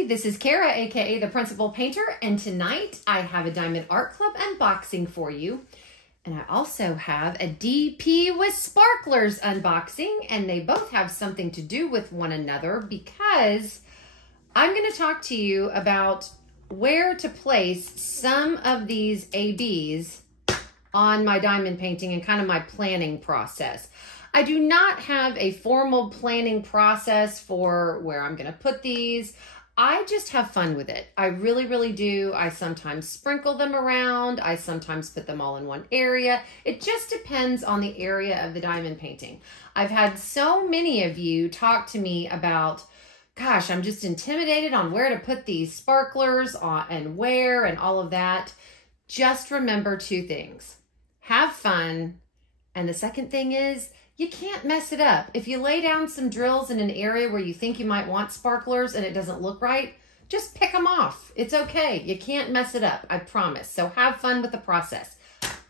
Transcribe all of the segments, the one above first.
everybody. This is Kara, aka the Principal Painter, and tonight I have a Diamond Art Club unboxing for you. And I also have a DP with Sparklers unboxing, and they both have something to do with one another because I'm going to talk to you about where to place some of these ABs on my diamond painting and kind of my planning process. I do not have a formal planning process for where I'm going to put these. I just have fun with it. I really, really do. I sometimes sprinkle them around. I sometimes put them all in one area. It just depends on the area of the diamond painting. I've had so many of you talk to me about, gosh, I'm just intimidated on where to put these sparklers on and where and all of that. Just remember two things. Have fun. And the second thing is, you can't mess it up. If you lay down some drills in an area where you think you might want sparklers and it doesn't look right, just pick them off. It's okay. You can't mess it up, I promise. So have fun with the process.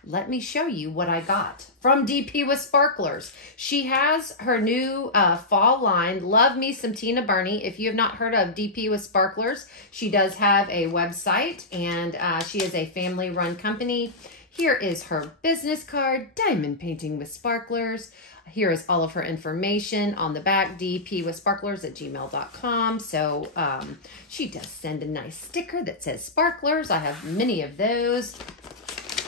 Let me show you what I got from DP with Sparklers. She has her new fall line, Love Me Some Tina Burney. If you have not heard of DP with Sparklers, she does have a website, and she is a family-run company. Here is her business card, Diamond Painting with Sparklers. Here is all of her information on the back, dpwithsparklers@gmail.com. So she does send a nice sticker that says Sparklers. I have many of those.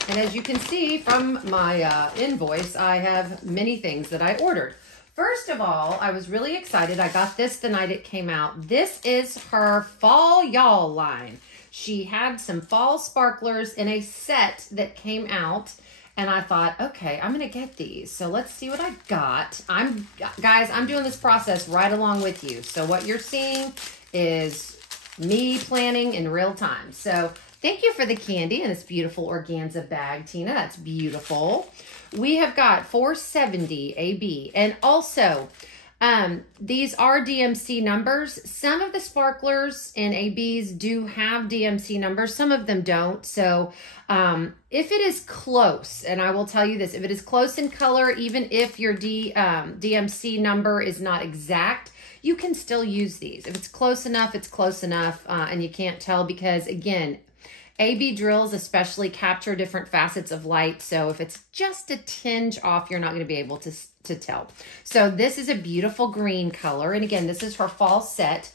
And as you can see from my invoice, I have many things that I ordered. First of all, I was really excited. I got this the night it came out. This is her Fall Y'all line. She had some fall sparklers in a set that came out, and I thought, okay, I'm gonna get these. So let's see what I got. Guys, I'm doing this process right along with you. So what you're seeing is me planning in real time. So thank you for the candy and this beautiful organza bag, Tina. That's beautiful. We have got 470 AB, and also these are DMC numbers. Some of the sparklers and ABs do have DMC numbers. Some of them don't. So if it is close, and I will tell you this, if it is close in color, even if your DMC number is not exact, you can still use these. If it's close enough, it's close enough, and you can't tell because, again, AB drills especially capture different facets of light. So if it's just a tinge off, you're not going to be able to tell. So this is a beautiful green color. And again, this is her fall set.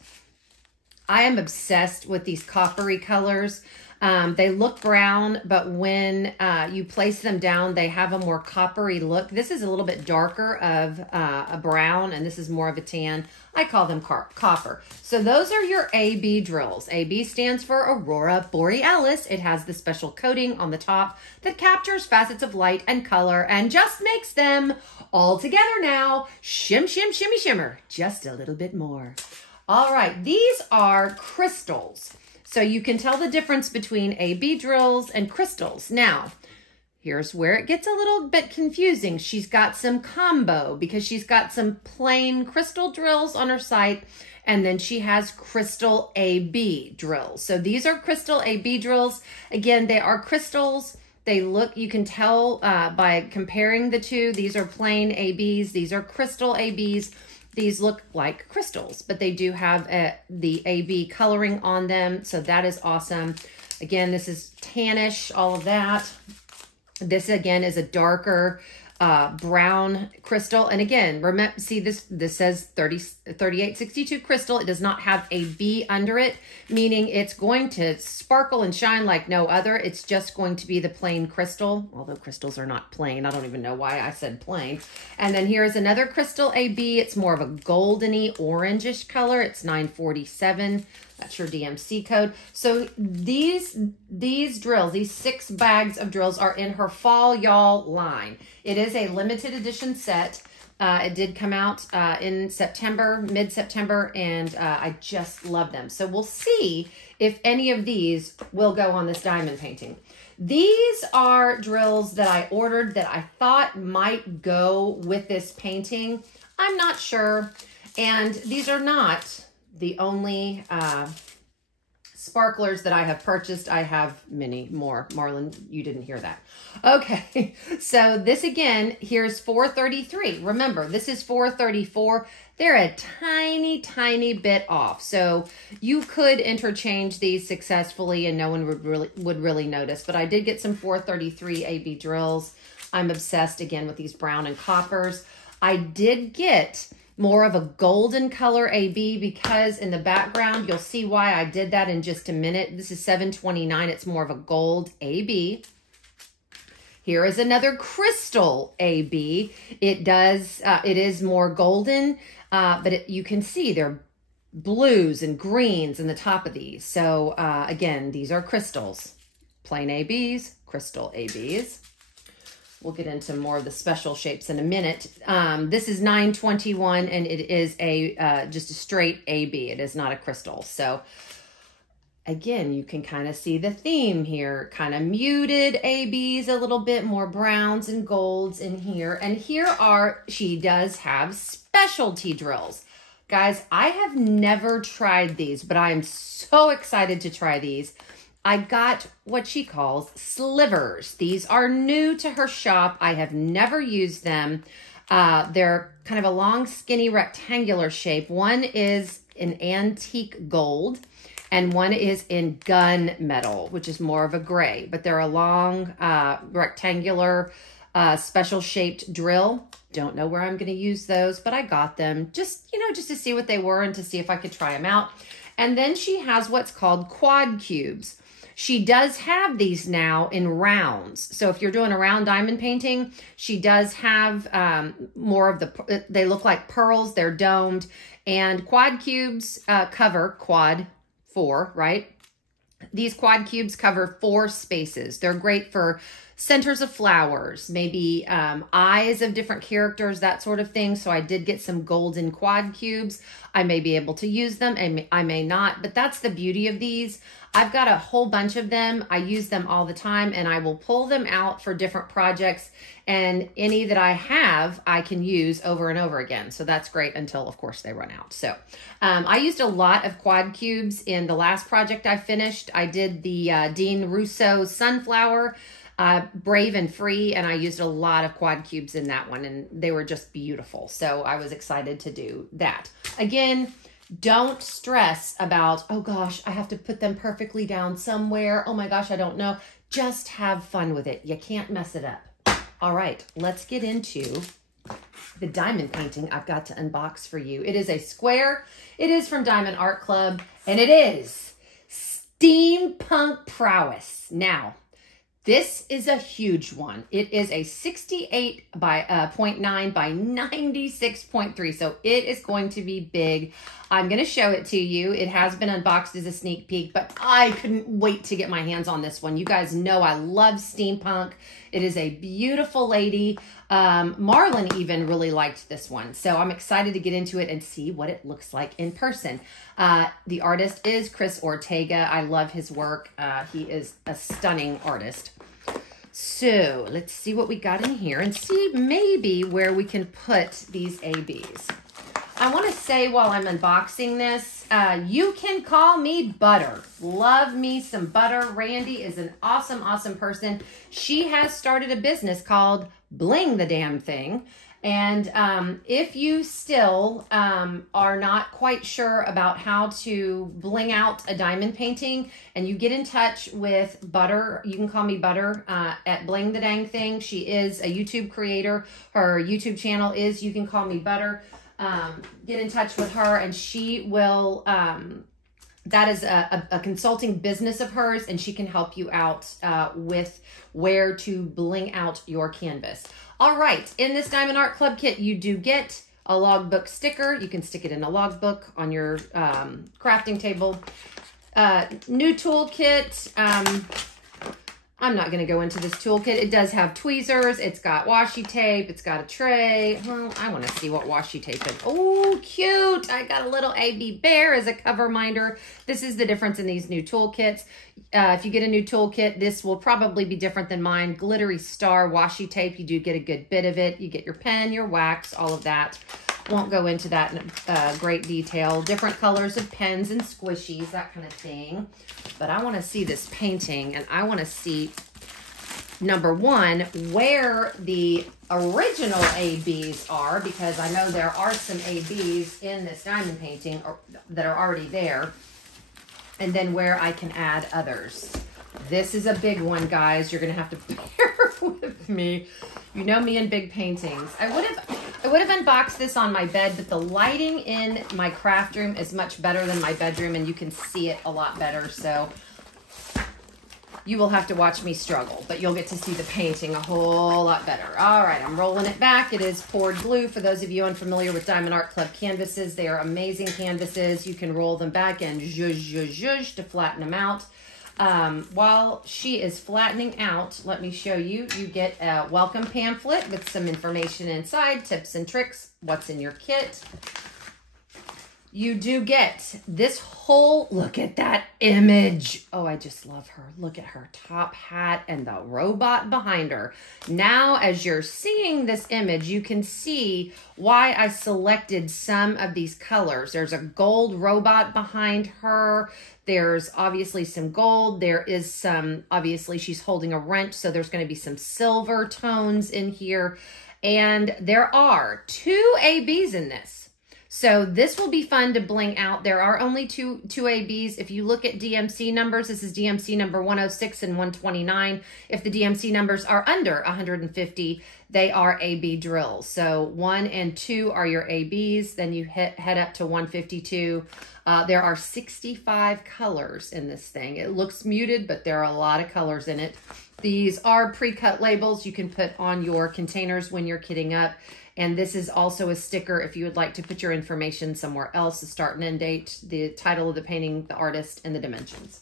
I am obsessed with these coppery colors. They look brown, but when you place them down, they have a more coppery look. This is a little bit darker of a brown, and this is more of a tan. I call them copper. So those are your AB drills. AB stands for Aurora Borealis. It has the special coating on the top that captures facets of light and color and just makes them all together now. Shim, shim, shimmy, shimmer. Just a little bit more. All right, these are crystals. So you can tell the difference between AB drills and crystals. Now, here's where it gets a little bit confusing. She's got some combo because she's got some plain crystal drills on her site, and then she has crystal AB drills. So these are crystal AB drills. Again, they are crystals. They look, you can tell by comparing the two. These are plain ABs. These are crystal ABs. These look like crystals, but they do have the AB coloring on them, so that is awesome. Again, this is tannish, all of that. This, again, is a darker brown crystal. And again, remember, see this says 3862 crystal. It does not have a B under it, meaning it's going to sparkle and shine like no other. It's just going to be the plain crystal, although crystals are not plain. I don't even know why I said plain. And then here is another crystal AB. It's more of a goldeny orangish color. It's 947. That's your DMC code. So these drills, these 6 bags of drills are in her Fall Y'all line. It is a limited edition set. It did come out in September, mid-September, and I just love them. So we'll see if any of these will go on this diamond painting. These are drills that I ordered that I thought might go with this painting. I'm not sure. And these are not the only sparklers that I have purchased. I have many more. Marlon, you didn't hear that. Okay, so this again, here's $4.33. Remember, this is $4.34. They're a tiny, tiny bit off. So you could interchange these successfully and no one would really notice. But I did get some $4.33 AB drills. I'm obsessed again with these brown and coppers. I did get more of a golden color AB because in the background, you'll see why I did that in just a minute. This is $7.29. It's more of a gold AB. Here is another crystal AB. It is more golden, but you can see they're blues and greens in the top of these. So again, these are crystals, plain ABs, crystal ABs. We'll get into more of the special shapes in a minute. This is $9.21 and it is just a straight AB. It is not a crystal. So again, you can kind of see the theme here, kind of muted ABs, a little bit more browns and golds in here. And she does have specialty drills. Guys, I have never tried these, but I am so excited to try these. I got what she calls slivers. These are new to her shop. I have never used them. They're kind of a long, skinny, rectangular shape. One is in antique gold and one is in gunmetal, which is more of a gray, but they're a long, rectangular, special shaped drill. Don't know where I'm going to use those, but I got them just to see what they were and to see if I could try them out. And then she has what's called quad cubes. She does have these now in rounds. So if you're doing a round diamond painting, she does have more of they look like pearls, they're domed. And quad cubes cover quad 4, right? These quad cubes cover 4 spaces. They're great for centers of flowers, maybe eyes of different characters, that sort of thing. So I did get some golden quad cubes. I may be able to use them, and I may not, but that's the beauty of these. I've got a whole bunch of them. I use them all the time, and I will pull them out for different projects, and any that I have, I can use over and over again. So that's great until, of course, they run out. So I used a lot of quad cubes in the last project I finished. I did the Dean Russo sunflower, Brave and Free, and I used a lot of quad cubes in that one, and they were just beautiful. So I was excited to do that. Again, don't stress about, oh gosh, I have to put them perfectly down somewhere. Oh my gosh, I don't know. Just have fun with it. You can't mess it up. All right, let's get into the diamond painting I've got to unbox for you. It is a square. It is from Diamond Art Club, and it is Steampunk Prowess. Now, this is a huge one. It is a 68 by 0.9 by 96.3. So it is going to be big. I'm going to show it to you. It has been unboxed as a sneak peek, but I couldn't wait to get my hands on this one. You guys know I love steampunk. It is a beautiful lady. Marlon even really liked this one. So I'm excited to get into it and see what it looks like in person. The artist is Chris Ortega. I love his work. He is a stunning artist. So let's see what we got in here and see maybe where we can put these ABs. I want to say while I'm unboxing this, you can call me Butter. Love me some Butter. Randy is an awesome, awesome person. She has started a business called Bling the Damn Thing. And if you still are not quite sure about how to bling out a diamond painting and you get in touch with Butter, you can call me Butter at Bling the Dang Thing. She is a YouTube creator. Her YouTube channel is You Can Call Me Butter. Get in touch with her and she will, that is a consulting business of hers, and she can help you out with where to bling out your canvas. All right, in this Diamond Art Club kit, you do get a logbook sticker. You can stick it in a logbook on your crafting table. New toolkit. I'm not going to go into this toolkit. It does have tweezers. It's got washi tape. It's got a tray. Well, I want to see what washi tape is. Oh, cute. I got a little AB bear as a cover minder. This is the difference in these new toolkits. If you get a new toolkit, this will probably be different than mine. Glittery star washi tape. You do get a good bit of it. You get your pen, your wax, all of that. Won't go into that in great detail. Different colors of pens and squishies, that kind of thing. But I want to see this painting, and I want to see, number one, where the original ABs are, because I know there are some ABs in this diamond painting that are already there, and then where I can add others. This is a big one, guys. You're going to have to bear with me. You know me and big paintings. I would have unboxed this on my bed, but the lighting in my craft room is much better than my bedroom, and you can see it a lot better. So you will have to watch me struggle, but you'll get to see the painting a whole lot better. All right, I'm rolling it back. It is poured blue. For those of you unfamiliar with Diamond Art Club canvases, they are amazing canvases. You can roll them back and zhuzh, zhuzh, zhuzh to flatten them out. While she is flattening out, let me show you. You get a welcome pamphlet with some information inside, tips and tricks, what's in your kit. You do get this whole, look at that image. Oh, I just love her. Look at her top hat and the robot behind her. Now, as you're seeing this image, you can see why I selected some of these colors. There's a gold robot behind her. There's obviously some gold. There is some, obviously she's holding a wrench, so there's going to be some silver tones in here. And there are 2 ABs in this. So this will be fun to bling out. There are only two ABs. If you look at DMC numbers, this is DMC number 106 and 129. If the DMC numbers are under 150, they are AB drills. So 1 and 2 are your ABs. Then you head up to 152. There are 65 colors in this thing. It looks muted, but there are a lot of colors in it. These are pre-cut labels you can put on your containers when you're kitting up. And this is also a sticker if you would like to put your information somewhere else, the start and end date, the title of the painting, the artist, and the dimensions.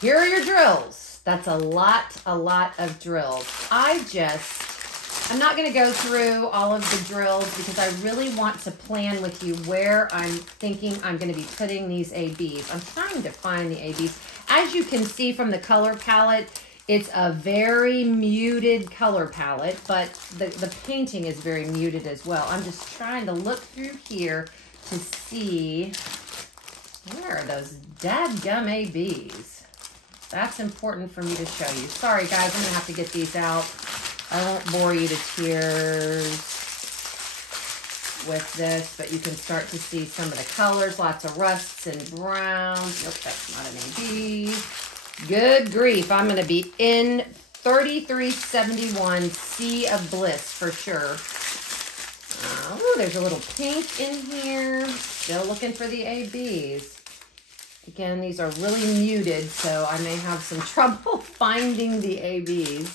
Here are your drills. That's a lot of drills. I'm not going to go through all of the drills because I really want to plan with you where I'm thinking I'm going to be putting these ABs. I'm trying to find the ABs. As you can see from the color palette, it's a very muted color palette, but the painting is very muted as well. I'm just trying to look through here to see where are those dadgum ABs. That's important for me to show you. Sorry guys, I'm gonna have to get these out. I won't bore you to tears with this, but you can start to see some of the colors, lots of rusts and browns. Nope, that's not an AB. Good grief, I'm going to be in 3371 Sea of Bliss for sure. Oh, there's a little pink in here. Still looking for the ABs. Again, these are really muted, so I may have some trouble finding the ABs.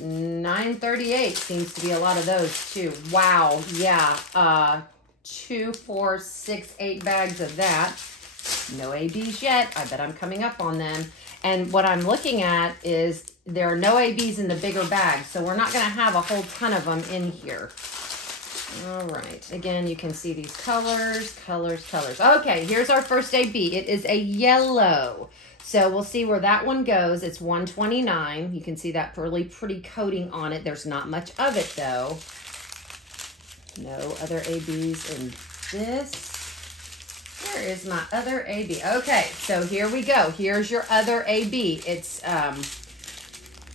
938 seems to be a lot of those too. Wow, yeah. 2, 4, 6, 8 bags of that. No ABs yet. I bet I'm coming up on them. And what I'm looking at is there are no ABs in the bigger bag, so we're not going to have a whole ton of them in here. All right. Again, you can see these colors. Okay, here's our first AB. It is a yellow. So we'll see where that one goes. It's 129. You can see that really pretty coating on it. There's not much of it, though. No other ABs in this. Where is my other AB? Okay, so here we go. Here's your other AB. It's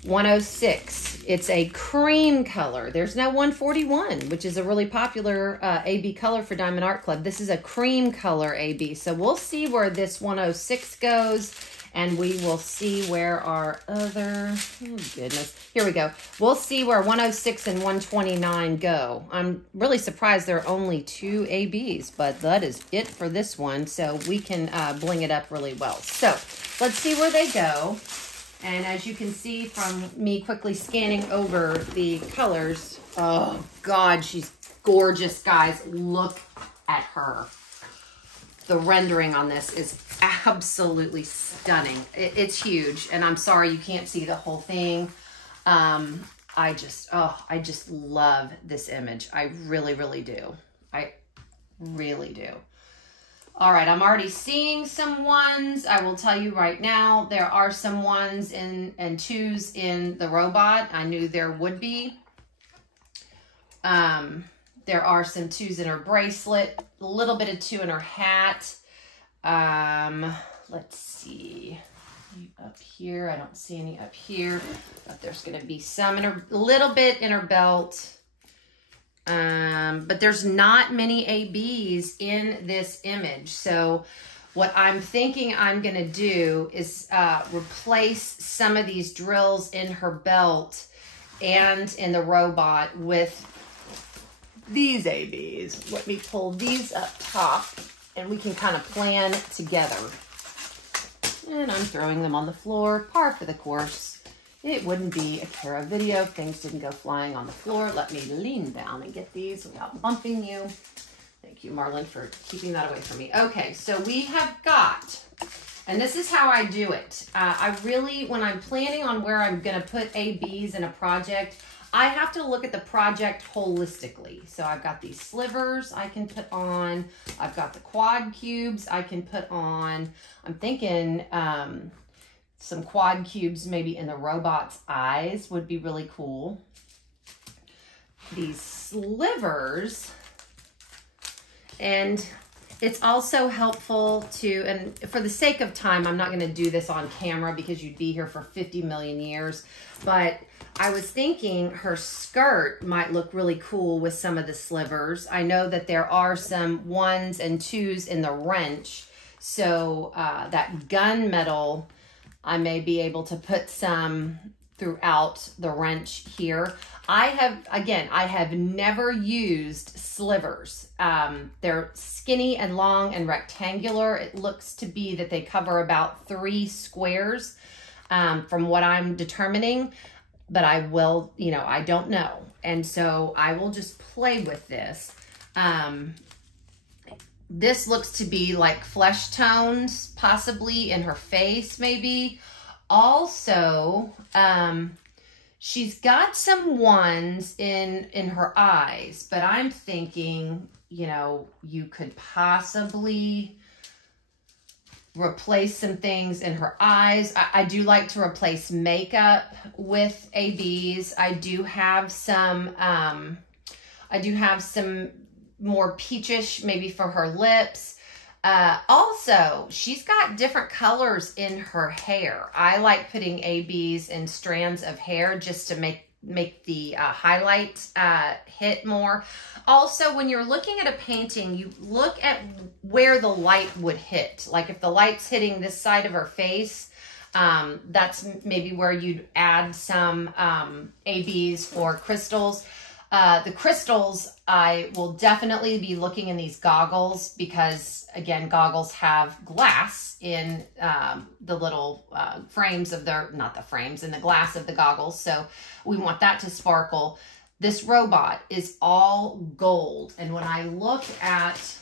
106. It's a cream color. There's no 141, which is a really popular AB color for Diamond Art Club. This is a cream color AB. So we'll see where this 106 goes, and we will see where our other, oh goodness, here we go. We'll see where 106 and 129 go. I'm really surprised there are only 2 ABs, but that is it for this one, so we can bling it up really well. So let's see where they go. And as you can see from me quickly scanning over the colors, oh God, she's gorgeous, guys. Look at her. The rendering on this is absolutely stunning. It's huge, and I'm sorry you can't see the whole thing. I just love this image. I really, really do. I really do. All right, I'm already seeing some ones. I will tell you right now, there are some ones and twos in the robot. I knew there would be. There are some 2s in her bracelet, a little bit of 2 in her hat. Let's see. Up here, I don't see any up here, but there's going to be some in her, a little bit in her belt. But there's not many ABs in this image. So what I'm thinking I'm going to do is replace some of these drills in her belt and in the robot with these ABs. Let me pull these up top and we can kind of plan together. And I'm throwing them on the floor, par for the course. It wouldn't be a Kara video if things didn't go flying on the floor. Let me lean down and get these without bumping you. Thank you, Marlon, for keeping that away from me. Okay, so we have got, and this is how I do it. I really, when I'm planning on where I'm going to put ABs in a project, I have to look at the project holistically. So I've got these slivers I can put on. I've got the quad cubes I can put on. I'm thinking some quad cubes maybe in the robot's eyes would be really cool. These slivers, and it's also helpful to, and for the sake of time, I'm not going to do this on camera because you'd be here for 50 million years, but I was thinking her skirt might look really cool with some of the slivers. I know that there are some 1s and 2s in the wrench, so that gunmetal, I may be able to put some throughout the wrench here. I have never used slivers. They're skinny and long and rectangular. It looks to be that they cover about 3 squares from what I'm determining, but I will, you know, I don't know. And so I will just play with this. This looks to be like flesh tones, possibly in her face, maybe. Also, she's got some 1s in her eyes, but I'm thinking, you know, you could possibly replace some things in her eyes. I do like to replace makeup with ABs. I do have some more peachish, maybe for her lips. Also, she's got different colors in her hair. I like putting ABs in strands of hair just to make the highlight hit more. Also, when you're looking at a painting, you look at where the light would hit. Like if the light's hitting this side of her face, that's maybe where you'd add some ABs for crystals. The crystals, I will definitely be looking in these goggles because, again, goggles have glass in the little frames of their, not the frames, in the glass of the goggles. So we want that to sparkle. This robot is all gold. And when I look at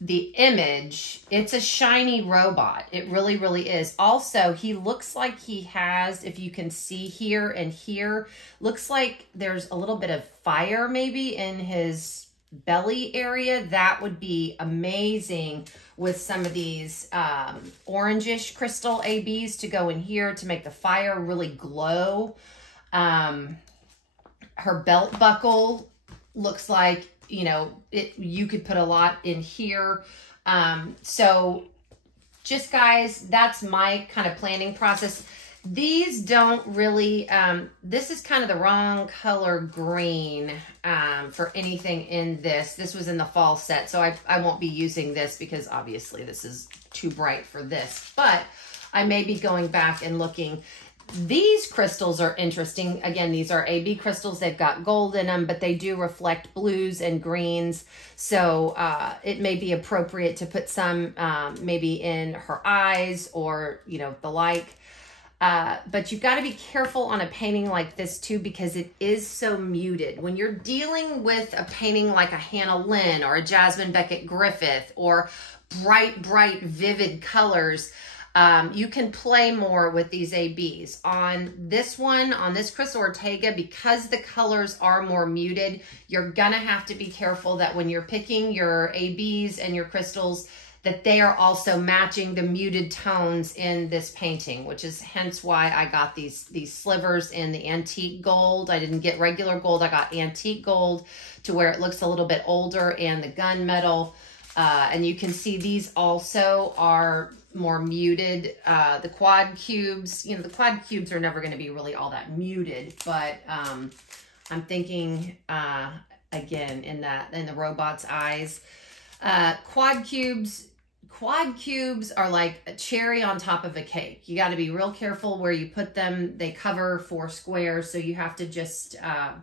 the image, it's a shiny robot. It really, really is. Also, he looks like he has, if you can see here and here, looks like there's a little bit of fire maybe in his belly area. That would be amazing with some of these orangish crystal ABs to go in here to make the fire really glow. Her belt buckle looks like, you know, you could put a lot in here. So just guys, that's my kind of planning process. These don't really, this is kind of the wrong color green for anything in this. This was in the fall set, so I won't be using this because obviously this is too bright for this. But I may be going back and looking. These crystals are interesting. Again, these are AB crystals. They've got gold in them, but they do reflect blues and greens. So it may be appropriate to put some maybe in her eyes or, you know, the like. But you've got to be careful on a painting like this too, because it is so muted. When you're dealing with a painting like a Hannah Lynn or a Jasmine Beckett Griffith or bright, bright, vivid colors, you can play more with these ABs. On this one, on this Chris Ortega, because the colors are more muted, you're gonna have to be careful that when you're picking your ABs and your crystals, that they are also matching the muted tones in this painting, which is hence why I got these slivers in the antique gold. I didn't get regular gold. I got antique gold to where it looks a little bit older, and the gunmetal. And you can see these also are more muted. The quad cubes, you know, the quad cubes are never going to be really all that muted, but I'm thinking, again, in the robot's eyes, quad cubes are like a cherry on top of a cake. You got to be real careful where you put them. They cover 4 squares, so you have to just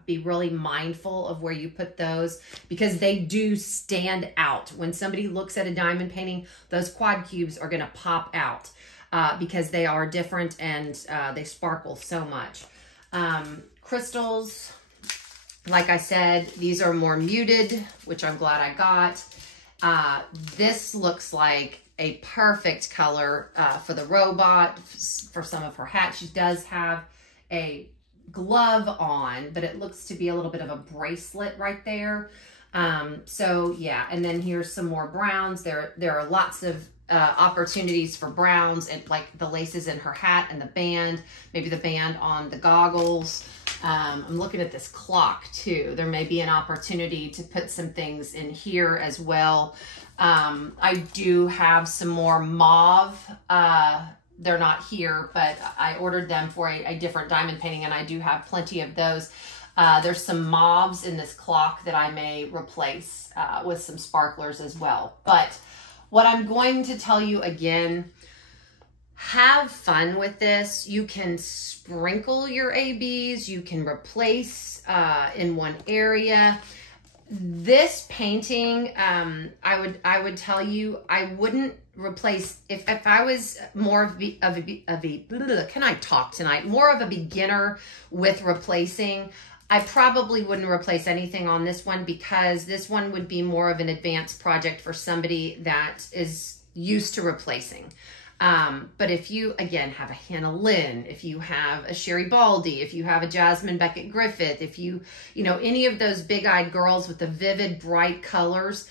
be really mindful of where you put those, because they do stand out. When somebody looks at a diamond painting, those quad cubes are going to pop out because they are different and they sparkle so much. Crystals, like I said, these are more muted, which I'm glad I got. This looks like a perfect color for the robot, for some of her hat. She does have a glove on, but it looks to be a little bit of a bracelet right there. So yeah, and then here's some more browns. There are lots of opportunities for browns, and like the laces in her hat and the band, maybe the band on the goggles. I'm looking at this clock too. There may be an opportunity to put some things in here as well. I do have some more mauve. They're not here, but I ordered them for a different diamond painting, and I do have plenty of those. There's some mauves in this clock that I may replace with some sparklers as well. But what I'm going to tell you again, have fun with this. You can sprinkle your ABs. You can replace in one area. This painting, I would tell you, I wouldn't replace, if I was more of a can I talk tonight? More of a beginner with replacing, I probably wouldn't replace anything on this one, because this one would be more of an advanced project for somebody that is used to replacing. But if you, again, have a Hannah Lynn, if you have a Sherry Baldy, if you have a Jasmine Beckett Griffith, if you know, any of those big-eyed girls with the vivid, bright colors,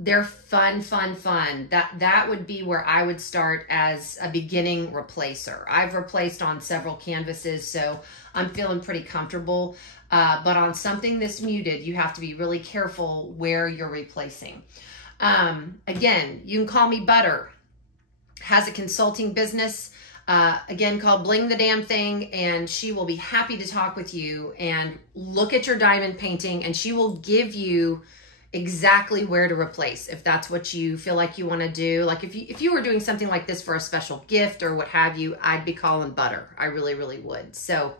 they're fun. That would be where I would start as a beginning replacer. I've replaced on several canvases, so I'm feeling pretty comfortable. But on something this muted, you have to be really careful where you're replacing. Again, you can call me Butter. Has a consulting business, again, called Bling the Damn Thing, and she will be happy to talk with you and look at your diamond painting, and she will give you exactly where to replace if that's what you feel like you want to do. Like if you were doing something like this for a special gift or what have you, I'd be calling Butter. I really would. So,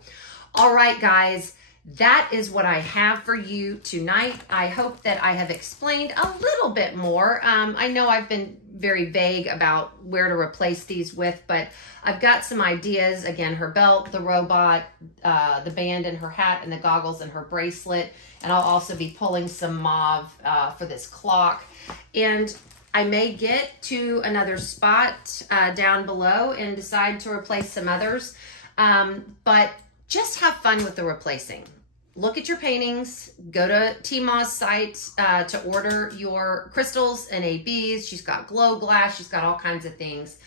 all right, guys. That is what I have for you tonight. I hope that I have explained a little bit more. I know I've been very vague about where to replace these with, but I've got some ideas. Again, her belt, the robot, the band in her hat, and the goggles and her bracelet. And I'll also be pulling some mauve for this clock. And I may get to another spot down below and decide to replace some others. But just have fun with the replacing. Look at your paintings. Go to Tmaw's site to order your crystals and ABs. She's got glow glass. She's got all kinds of things.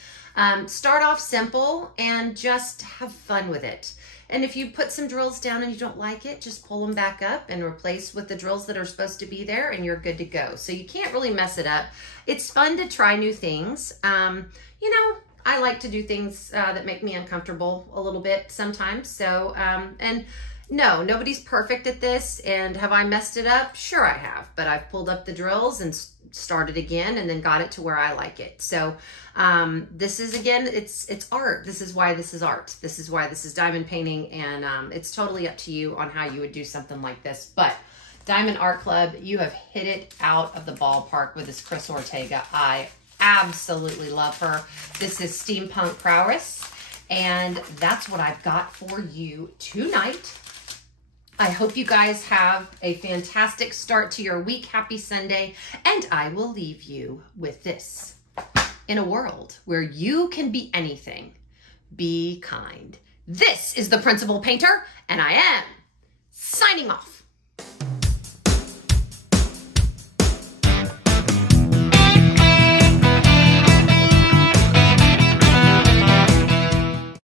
Start off simple and just have fun with it. And if you put some drills down and you don't like it, just pull them back up and replace with the drills that are supposed to be there, and you're good to go. So you can't really mess it up. It's fun to try new things. You know, I like to do things that make me uncomfortable a little bit sometimes. So, and no, nobody's perfect at this. And have I messed it up? Sure I have. But I've pulled up the drills and started again and then got it to where I like it. So this is, again, it's art. This is why this is art. This is why this is diamond painting. And it's totally up to you on how you would do something like this. But Diamond Art Club, you have hit it out of the ballpark with this Chris Ortega. I absolutely love her. This is Steampunk Prowess, and that's what I've got for you tonight. I hope you guys have a fantastic start to your week. Happy Sunday, and I will leave you with this. In a world where you can be anything, be kind. This is the Principal Painter, and I am signing off.